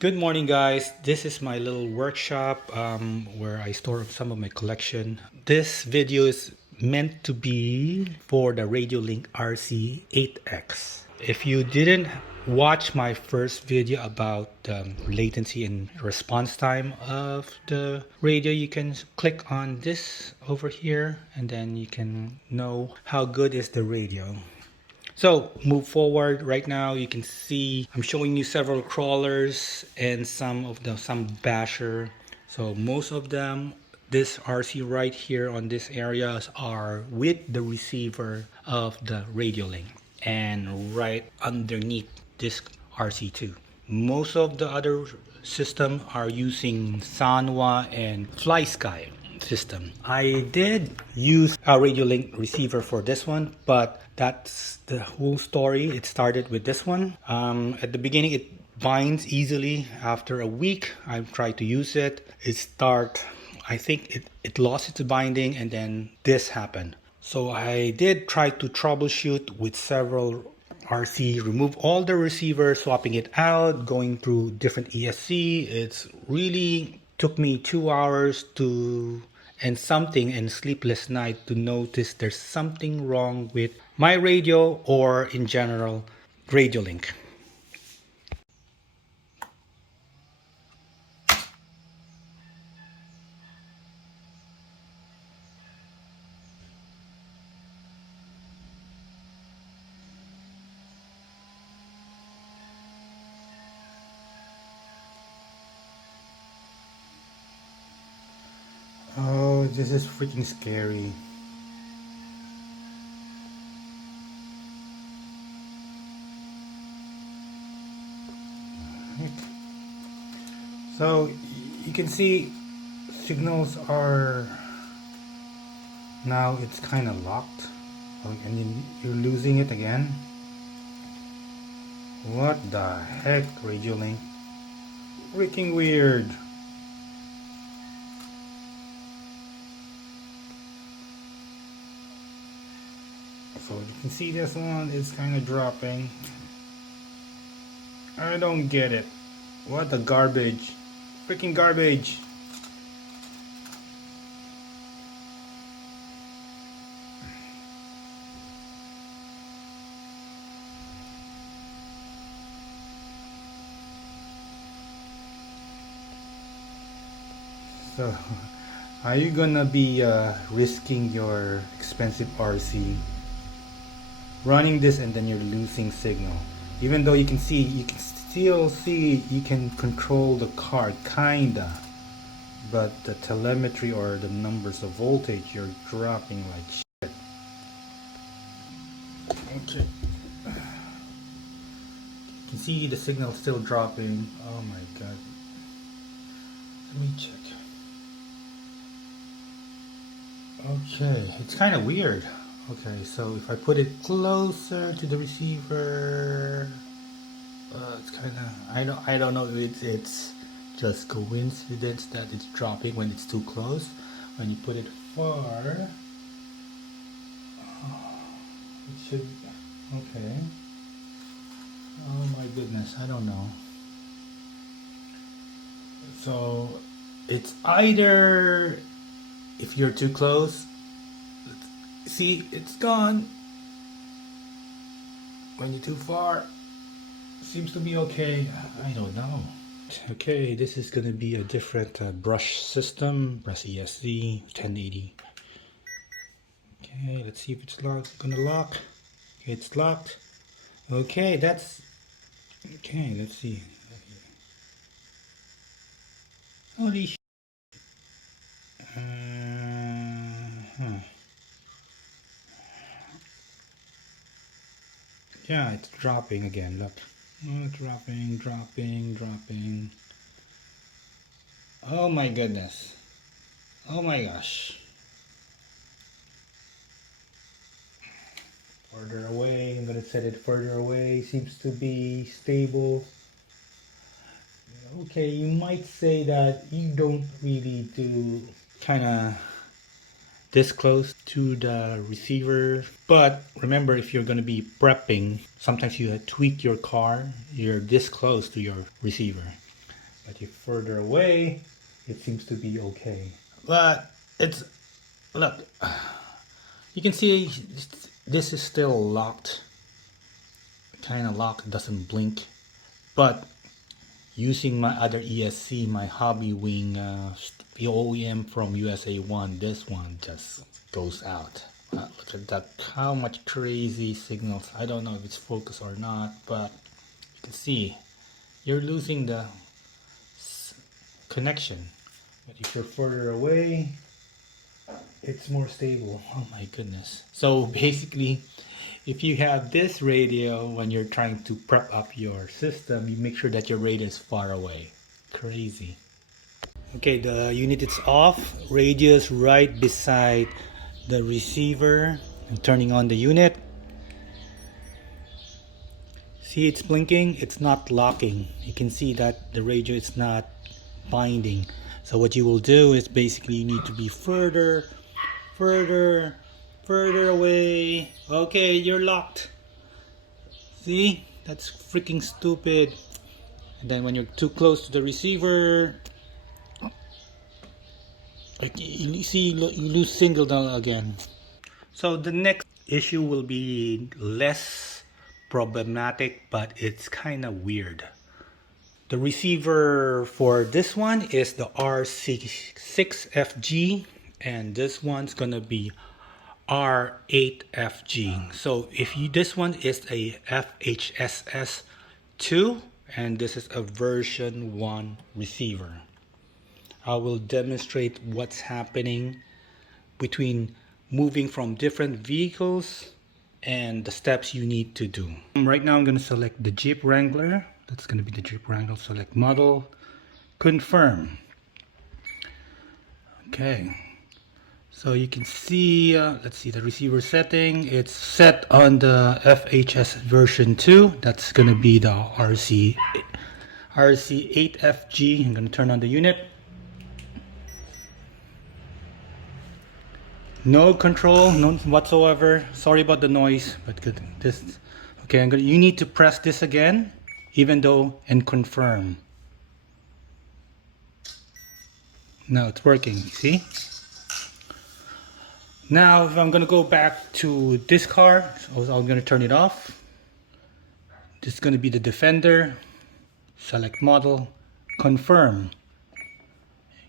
Good morning, guys. This is my little workshop where I store some of my collection. This video is meant to be for the Radiolink RC8X. If you didn't watch my first video about latency and response time of the radio, you can click on this over here and then you can know how good is the radio. So move forward. Right now you can see I'm showing you several crawlers and some basher. So most of them, this RC right here on this areas are with the receiver of the Radiolink and right underneath this RC2. Most of the other system are using Sanwa and FlySky system. I did use a Radiolink receiver for this one, but that's the whole story. It started with this one. At the beginning, it binds easily. After a week, I tried to use it. I think it lost its binding, and then this happened. So I did try to troubleshoot with several RC, remove all the receivers, swapping it out, going through different ESC. It's really took me 2 hours and sleepless night to notice there's something wrong with my radio or in general Radiolink. Oh, this is freaking scary. So you can see signals are now it's kind of locked, and you're losing it again. What the heck, Radiolink? Freaking weird. So you can see this one is kind of dropping. I don't get it. What the garbage. Freaking garbage. So, are you gonna be risking your expensive RC running this and then you're losing signal? Even though you can still see you can control the car kinda, but the telemetry or the numbers of voltage, you're dropping like shit. Okay, you can see the signal still dropping. Oh my god, let me check. Okay, it's kind of weird. Okay, so if I put it closer to the receiver, it's kind of I don't know if it's just coincidence that it's dropping when it's too close. When you put it far, it should. Okay. Oh my goodness, I don't know. So it's either if you're too close. See, it's gone. When you're too far, seems to be okay. I don't know. Okay, this is gonna be a different brush system. Press ESC 1080. Okay, let's see if it's gonna lock. Okay, it's locked. Okay, that's okay. Let's see. Holy sh. Yeah, it's dropping again. Look. Oh, dropping. Oh my goodness. Oh my gosh. Further away. I'm gonna set it further away. Seems to be stable. Okay, you might say that you don't really do kind of this close to the receiver, but remember, if you're going to be prepping, sometimes you tweak your car, you're this close to your receiver. But if further away, it seems to be okay. But it's, look, you can see this is still locked. Kind of locked, doesn't blink. But using my other ESC, my Hobby Wing OEM from USA 1, this one just goes out. Look at that, how much crazy signals. I don't know if it's focused or not, but you can see you're losing the connection. But if you're further away, it's more stable. Oh my goodness. So basically, if you have this radio when you're trying to prep up your system, you make sure that your radio is far away. Crazy. Okay, the unit is off. Radio is right beside the receiver. I'm turning on the unit. See, it's blinking. It's not locking. You can see that the radio is not binding. So what you will do is basically you need to be further away. Okay, you're locked. See, that's freaking stupid. And then when you're too close to the receiver, you see, you lose signal again. So the next issue will be less problematic, but it's kind of weird. The receiver for this one is the R6FG, and this one's gonna be R8FG. So if you, this one is a Fhss 2, and this is a version 1 receiver. I will demonstrate what's happening between moving from different vehicles and the steps you need to do. Right now I'm going to select the Jeep Wrangler. That's going to be the Jeep Wrangler. Select model, confirm. Okay, so you can see, let's see the receiver setting. It's set on the Fhss version 2. That's going to be the RC8FG. I'm going to turn on the unit. No control, none whatsoever. Sorry about the noise, but good. This, okay. You need to press this again, even though, and confirm. Now it's working. See? Now, if I'm gonna go back to this car, so I'm gonna turn it off. This is gonna be the Defender. Select model, confirm.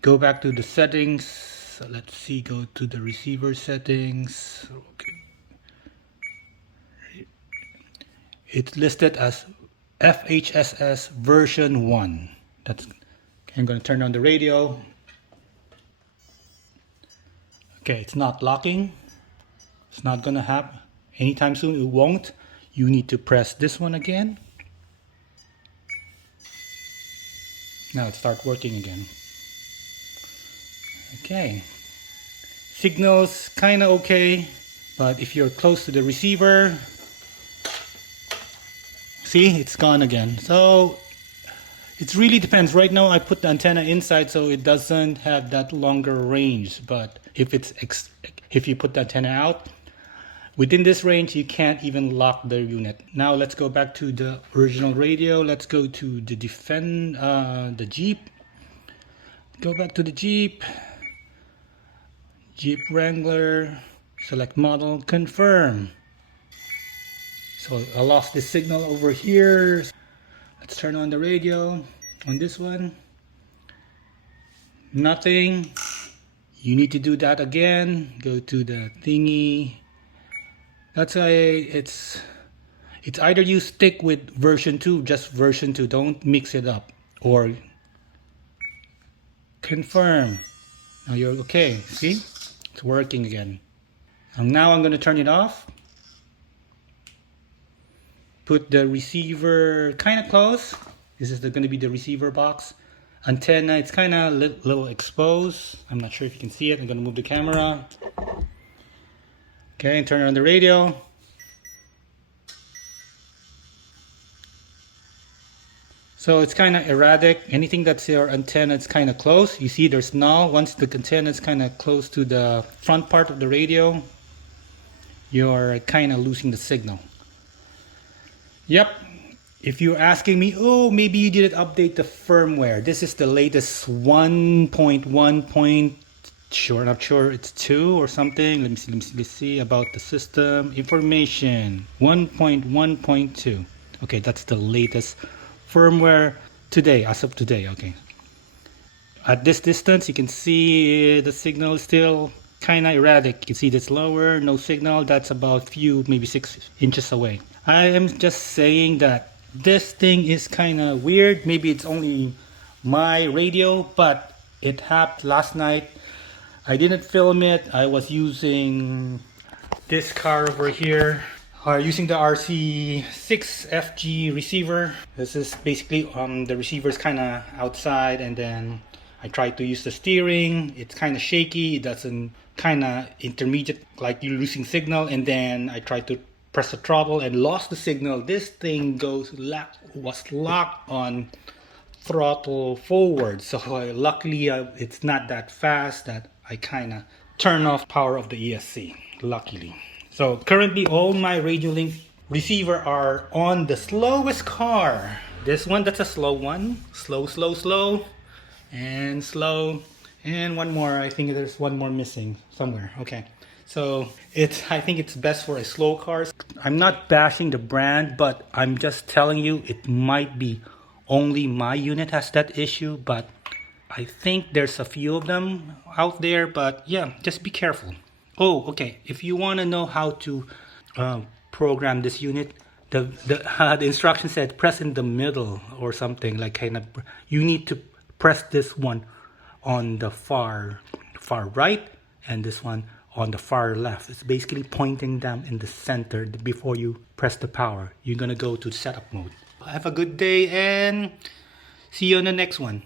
Go back to the settings. So let's see, go to the receiver settings. Okay. It's listed as Fhss version 1. That's okay. I'm going to turn on the radio. Okay, it's not locking. It's not going to happen anytime soon. It won't. You need to press this one again. Now it starts working again. Okay, signals kind of okay, but if you're close to the receiver, see, it's gone again. So it really depends. Right now I put the antenna inside, so it doesn't have that longer range, but if you put the antenna out within this range, you can't even lock the unit. Now let's go back to the original radio. Let's go to the the Jeep. Go back to the Jeep Wrangler, select model, confirm. So I lost the signal over here. Let's turn on the radio on this one. Nothing. You need to do that again. Go to the thingy. That's why it's either you stick with version 2, just version 2, don't mix it up, or confirm. Now you're okay. See? It's working again. And now I'm going to turn it off. Put the receiver kind of close. This is going to be the receiver box. Antenna, it's kind of little exposed. I'm not sure if you can see it. I'm going to move the camera. Okay, and turn on the radio. So it's kind of erratic. Anything that's your antenna, it's kind of close. You see there's null. Once the antenna is kind of close to the front part of the radio, you're kind of losing the signal. Yep, If you're asking me, oh, maybe you didn't update the firmware. This is the latest 1.1 point, sure, not sure it's 2 or something. Let me see about the system information. 1.1.2. Okay, that's the latest firmware today, as of today. Okay. At this distance, you can see the signal is still kind of erratic. You can see this lower, no signal. That's about few, maybe 6 inches away. I am just saying that this thing is kind of weird. Maybe it's only my radio, but it happened last night. I didn't film it. I was using this car over here. Using the RC6FG receiver. This is basically the receiver is kind of outside, and then I tried to use the steering. It's kind of shaky. It doesn't kind of intermediate, like you're losing signal, and then I tried to press the throttle and lost the signal. This thing was locked on throttle forward. So luckily it's not that fast that I kind of turn off power of the ESC. Luckily. So currently all my Radiolink receiver are on the slowest car. This one, that's a slow one. Slow, slow, slow. And slow. And one more. I think there's one more missing somewhere. Okay. So I think it's best for a slow car. I'm not bashing the brand, but I'm just telling you it might be only my unit has that issue, but I think there's a few of them out there. But yeah, just be careful. Oh, okay. If you want to know how to program this unit, the instruction said press in the middle or something, like kind of. You need to press this one on the far right, and this one on the far left. It's basically pointing them in the center before you press the power. You're gonna go to setup mode. Have a good day and see you on the next one.